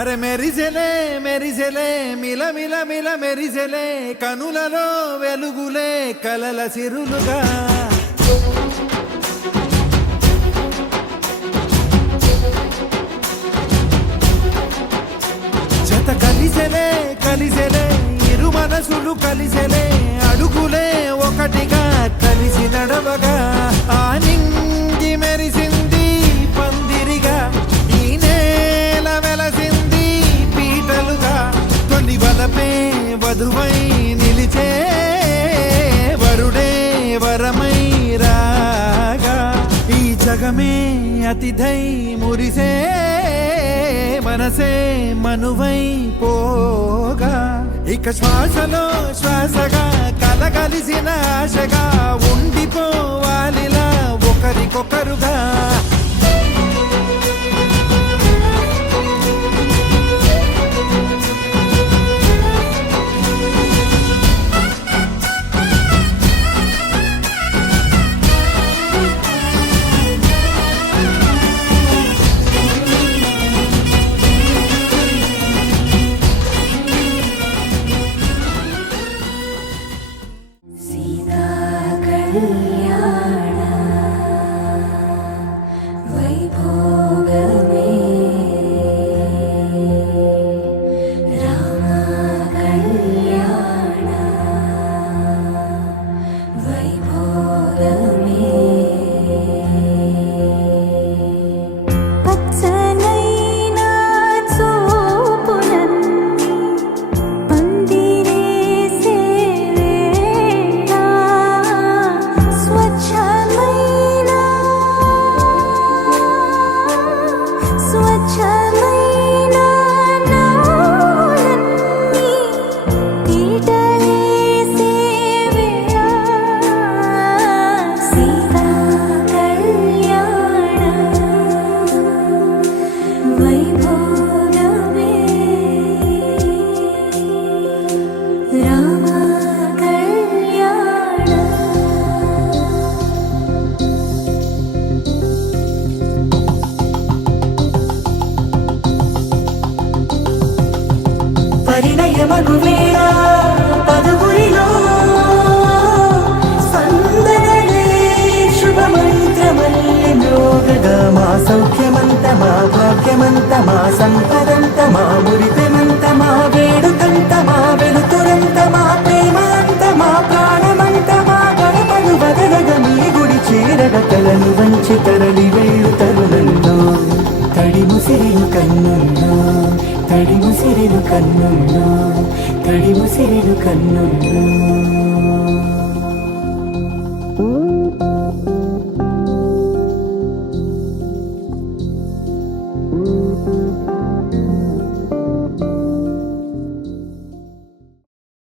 అరే మెరిసెలే మెరిసెలే మిల మిల మిల మెరిసెలే కనులలో వెలుగులే కలల సిరులుగా జత కలిసెలే కలిసెలే ఇరు మనసులు కలిసెలే అడుగులే ఒకటిగా కలిసి నడవగా ఆ నింగి మెరిసింది పందిరిగా ఈ నేల వెలసింది పీటలుగా తొలి వలపే వధువై నిలిచే వరుడే వరమై రాగా ఈ జగమే అతిథై మురిసే మనసే మనువై పోగా ఇక శ్వాసలో శ్వాసగా కలగలిసిన ఆశగా ఉండిపోవాలిలా ఒకరికొకరుగా పరిణయమగువేళ పదుగురిలో స్పందనలే శుభమంత్రమల్లి మ్రోగగా మా సౌఖ్యమంత మా భాగ్యమంత మా సంపదంత మా మురిపెమంత మా వేడుకంత మా వెలుతురంత మా ప్రేమంత మా ప్రాణమంత మా గడపను వదలగ మీ గుడి చేరగ కలను వంచి తరలి వెళ్ళు తరుణంలో తడి ముసిరిను కన్నుల్లో తడి ముసిరిను కన్నుల్లో తడి ముసిరిను కన్నుల్లో